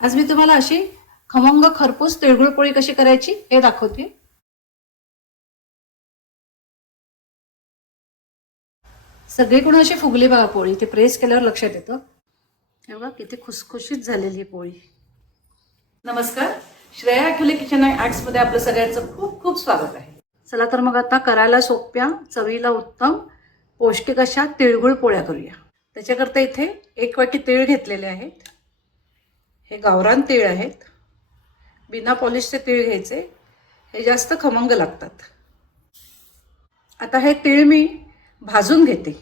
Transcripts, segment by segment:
आज मी तुम्हाला अशी खमंग खरपूस तिळगुळ पोळी कशी करायची हे दाखवते. सगळीकडून अशी फुगली बघा पोळी ते प्रेस केल्यावर लक्षात येतं. हे बघा किती खुसखुशीत झालेली आहे पोळी. नमस्कार श्रेया आठवले किचन अँड आर्ट्समध्ये आपलं सगळ्यांचं खूप खूप स्वागत आहे. चला तर मग आता करायला सोप्या चवीला उत्तम पौष्टिक अशा तिळगुळ पोळ्या करूया. त्याच्याकरता इथे एक वाटी तीळ घेतलेले आहेत. हे गावरान तीळ आहेत. बिना पॉलिशचे तीळ घ्यायचे. हे जास्त खमंग लागतात. आता हे तीळ मी भाजून घेते.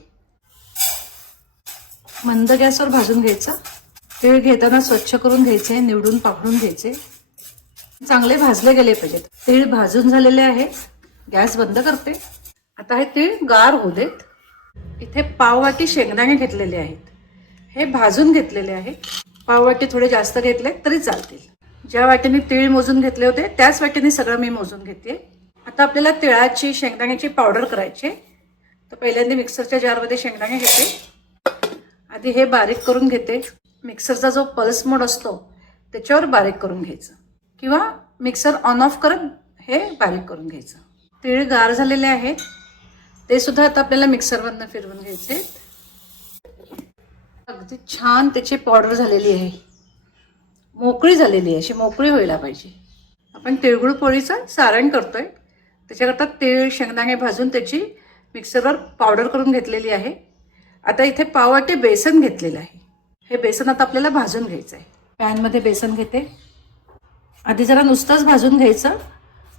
मंद गॅसवर भाजून घ्यायचं. तीळ घेताना स्वच्छ करून घ्यायचे निवडून पाकडून घ्यायचे. चांगले भाजले गेले पाहिजेत. तीळ भाजून झालेले आहेत गॅस बंद करते. आता हे तीळ गार होऊ देत. इथे पाववाटी शेंगदाणे घेतलेले आहेत. हे भाजून घेतलेले आहेत. पाववाटी थोडे जास्त घेतले तरी चालतील. ज्या वाटीने तीळ मोजून घेतले होते त्याच वाटीने सगळं मी मोजून घेते. आता आपल्याला तिळाची शेंगदाण्याची पावडर करायची. तर पहिल्यांदा मिक्सरच्या जारमध्ये शेंगदाणे घेते. आधी हे बारीक करून घेते. मिक्सरचा जो पल्स मोड असतो त्याच्यावर बारीक करून घ्यायचं. किंवा मिक्सर ऑन ऑफ करत हे बारीक करून घ्यायचं. तीळ गार झालेले आहेत. ते सुद्धा आता आपल्याला मिक्सरमधनं फिरवून घ्यायचे. अगदी छान त्याची पावडर झालेली आहे. मोकळी झालेली आहे. अशी मोकळी व्हायला पाहिजे. आपण तिळगुळ पोळीचं सारण करतोय. त्याच्याकरता तीळ शेंगदाणे भाजून त्याची मिक्सरवर पावडर करून घेतलेली आहे. आता इथे पाववाटे बेसन घेतलेलं आहे. हे बेसन आता आपल्याला भाजून घ्यायचं आहे. पॅनमध्ये बेसन घेते. आधी जरा नुसतंच भाजून घ्यायचं.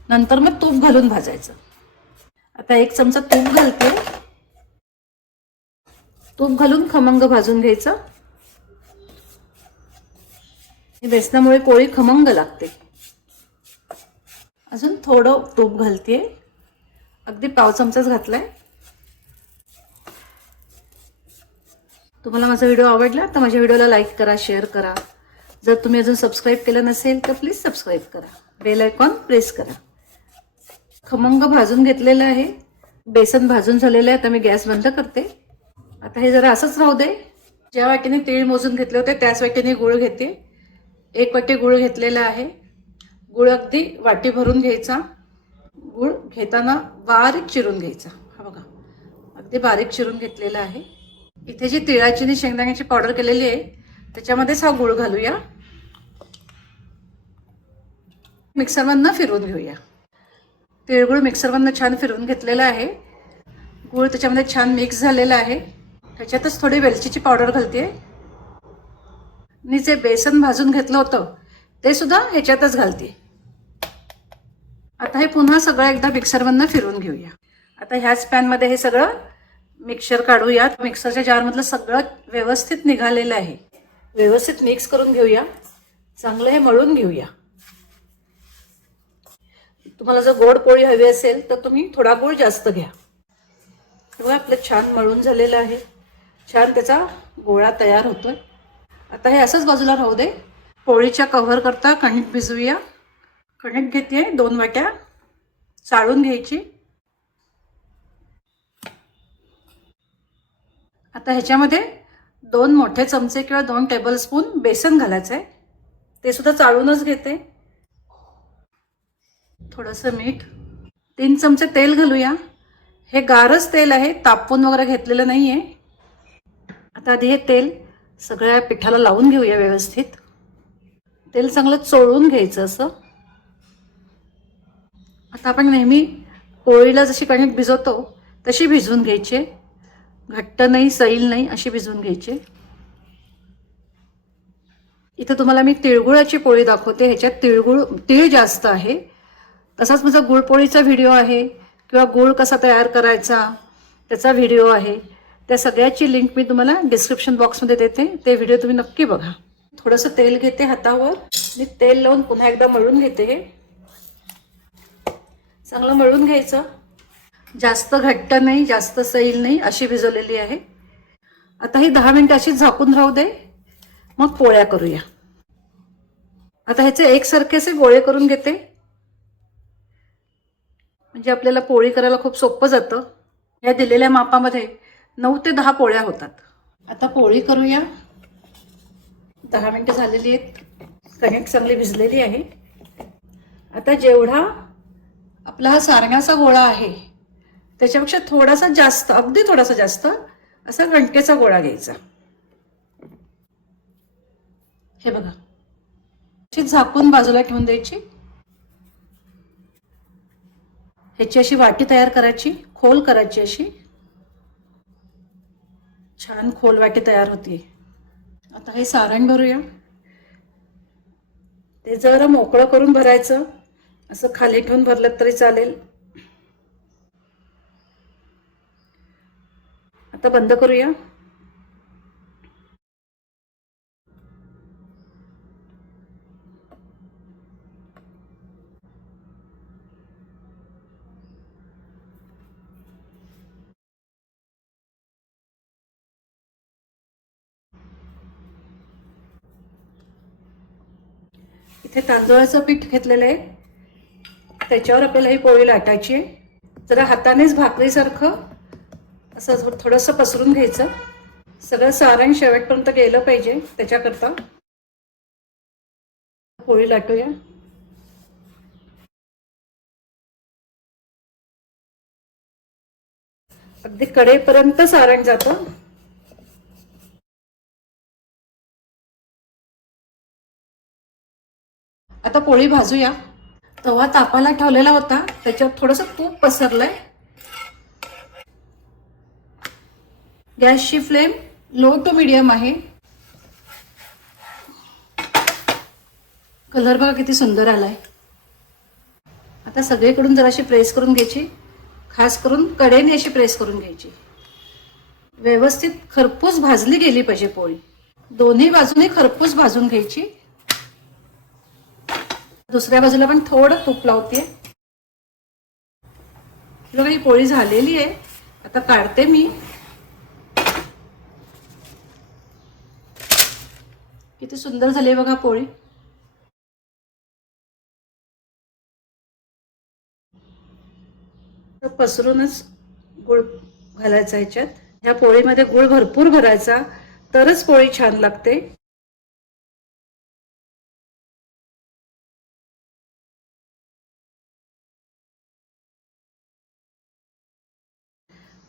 नंतर मग तूप घालून भाजायचं. आता एक चमचा तूप घालते. तूप घालून खमंग भाजून घ्यायचं. बेसनामुळे पोळी खमंग लागते. अजून थोडं तूप घालते अगदी पाव चमचाच घातलाय. तुम्हाला माझा व्हिडिओ आवडला तर माझ्या व्हिडिओला लाईक करा शेअर करा. जर तुम्ही अजून सबस्क्राईब केलं नसेल तर प्लीज सबस्क्राईब करा. बेल आयकॉन प्रेस करा. खमंग भाजून घेतलेलं आहे. बेसन भाजून झालेलं आहे. आता मी गॅस बंद करते. आता हे जरा असंच राहू दे. ज्या वाटीने तीळ मोजून घेतले होते त्याच वाटीने गुळ घेते. एक वाटी गुळ घेतलेला आहे. गुळ अगदी वाटी भरून घ्यायचा. गुळ घेताना बारीक चिरून घ्यायचा. हा बघा. अगदी बारीक चिरून घेतलेला आहे. इथे जी तिळाची आणि शेंगदाण्याची पावडर केलेली आहे त्याच्यामध्येच हा गुळ घालूया. मिक्सरमधनं फिरवून घेऊया. तिळगुळ मिक्सरमधनं छान फिरवून घेतलेला आहे. गुळ त्याच्यामध्ये छान मिक्स झालेला आहे. त्याच्यातच थोडी वेलचीची पावडर घालते आणि जे बेसन भाजून घेतलं होतं ते सुद्धा ह्याच्यातच घालते आता हे पुन्हा सगळं एकदा मिक्सरमधनं फिरवून घेऊया. आता ह्याच पॅनमध्ये हे सगळं मिक्सर काढूया मिक्सरच्या जारमधलं सगळं व्यवस्थित निघालेलं आहे. व्यवस्थित मिक्स करून घेऊया. चांगलं हे मळून घेऊया. तुम्हाला जर गोड पोळी हवी असेल तर तुम्ही थोडा गोड जास्त घ्या. हे बघा आपलं छान मळून झालेलं आहे. छान त्याचा गोळा तयार होतोय. आता हे असंच बाजूला राहू दे. पोळीच्या कव्हर करता कणिक भिजवूया. कणिक घेते दोन वाट्या. चाळून घ्यायची. आता ह्याच्यामध्ये दोन मोठे चमचे किंवा दोन टेबलस्पून बेसन घालायचं आहे ते सुद्धा चाळूनच घेते. थोडंसं मीठ. तीन चमचे तेल घालूया. हे गारच तेल आहे तापवून वगैरे घेतलेलं नाही आहे आता आधी हे तेल सगळ्या पिठाला लावून घेऊया व्यवस्थित. तेल चांगलं चोळून घ्यायचं असं. आता आपण नेहमी पोळीला जशी कणिक भिजवतो तशी भिजवून घ्यायची. घट्ट नाही सैल नाही अशी भिजवून घ्यायची. इथं तुम्हाला मी तिळगुळाची पोळी दाखवते ह्याच्यात तिळगुळ तीळ जास्त आहे. तसाच माझा गुळपोळीचा व्हिडिओ आहे किंवा गुळ कसा तयार करायचा त्याचा व्हिडिओ आहे. त्या सगळ्याची लिंक मी तुम्हाला डिस्क्रिप्शन बॉक्समध्ये देते. ते व्हिडिओ तुम्ही नक्की बघा. थोडंसं तेल घेते हातावर. मी तेल लावून पुन्हा एकदा मळून घेते हे. चांगलं मळून घ्यायचं. जास्त घट्ट नाही जास्त सैल नाही अशी भिजवलेली आहे. आता ही दहा मिनिटं अशीच झाकून राहू दे. मग पोळ्या करूया. आता ह्याचे एकसारखेसे गोळे करून घेते. म्हणजे आपल्याला पोळी करायला खूप सोपं जातं. या दिलेल्या मापामध्ये नऊ ते दहा पोळ्या होतात. आता पोळी करूया. दहा मिनटं झालेली आहेत. कणिक चांगली भिजलेली आहे. आता जेवढा आपला हा सारण्याचा गोळा आहे त्याच्यापेक्षा थोडासा जास्त अगदी थोडासा जास्त असा गणकेचा गोळा घ्यायचा. हे बघा. अशी झाकून बाजूला ठेवून द्यायची. ह्याची अशी वाटी तयार करायची खोल करायची अशी. छान खोल वाटी तयार होती. आता हे सारण भरूया. ते जरा मोकळं करून भरायचं. असं खाली ठेवून भरलं तरी चालेल. आता बंद करूया. इथे तांदळाचं पीठ घेतलेलं आहे. त्याच्यावर आपल्याला ही पोळी लाटायची आहे. जरा हातानेच भाकरीसारखं असं थोडंसं पसरून घ्यायचं. सगळं सारण शेवटपर्यंत गेलं पाहिजे त्याच्याकरता. पोळी लाटूया. अगदी कडेपर्यंत सारण जातं. आता पोळी भाजूया. तवा तापाला ठेवलेला होता त्याच्यात थोडंसं तूप पसरलंय. गॅसची फ्लेम लो टू मिडियम आहे. कलर बघा किती सुंदर आलाय. आता सगळीकडून जराशी प्रेस करून घ्यायची. खास करून कडेने अशी प्रेस करून घ्यायची. व्यवस्थित खरपूस भाजली गेली पाहिजे पोळी. दोन्ही बाजूने खरपूस भाजून घ्यायची. दुसऱ्या बाजूला पण थोडं तूप लावते बघा ही पोळी झालेली आहे? आता काढते मी. किती सुंदर झाली बघा पोळी. तर पसरूनच गुळ घालायचा ह्याच्यात. ह्या पोळीमध्ये गुळ भरपूर भरायचा तरच पोळी छान लागते.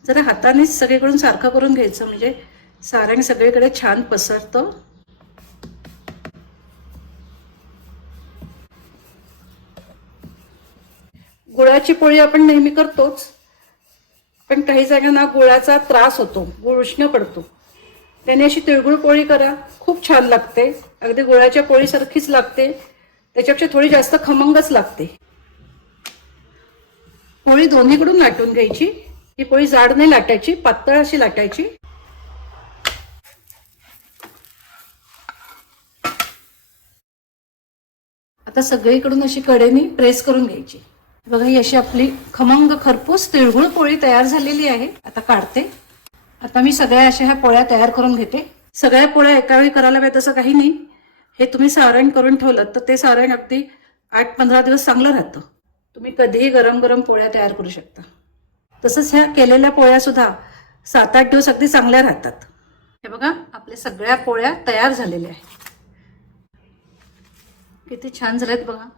जरा हातानेच सगळीकडून सारखं करून घ्यायचं म्हणजे सारण सगळीकडे छान पसरतं. गुळाची पोळी आपण नेहमी करतोच पण काही जणांना गुळाचा त्रास होतो गुळ उष्ण पडतो. त्याने अशी तिळगुळ पोळी करा खूप छान लागते. अगदी गुळाच्या पोळीसारखीच लागते. त्याच्यापेक्षा थोडी जास्त खमंगच लागते. पोळी दोन्हीकडून लाटून घ्यायची. ही पोळी जाड नाही लाटायची पातळ अशी लाटायची. आता सगळीकडून अशी कडेने प्रेस करून घ्यायची. बघा ही अशी आपली खमंग खरपूस तिळगुळ पोळी तयार झालेली आहे. आता काढते. आता मी सगळ्या अशा ह्या पोळ्या तयार करून घेते. सगळ्या पोळ्या एका वेळी करायला पाहिजे तसं काही नाही. हे तुम्ही सारण करून ठेवलं तर ते सारण अगदी आठ पंधरा दिवस चांगलं राहतं. तुम्ही कधीही गरम गरम पोळ्या तयार करू शकता. तसंच ह्या केलेल्या पोळ्यासुद्धा सात आठ दिवस अगदी चांगल्या राहतात. हे बघा आपल्या सगळ्या पोळ्या तयार झालेल्या आहेत. किती छान झाल्यात बघा.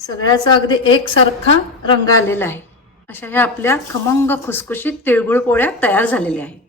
सगळ्याचा अगदी एकसारखा रंग आलेला आहे. अशा ह्या आपल्या खमंग खुसखुशीत तिळगुळ पोळ्या तयार झालेल्या आहेत.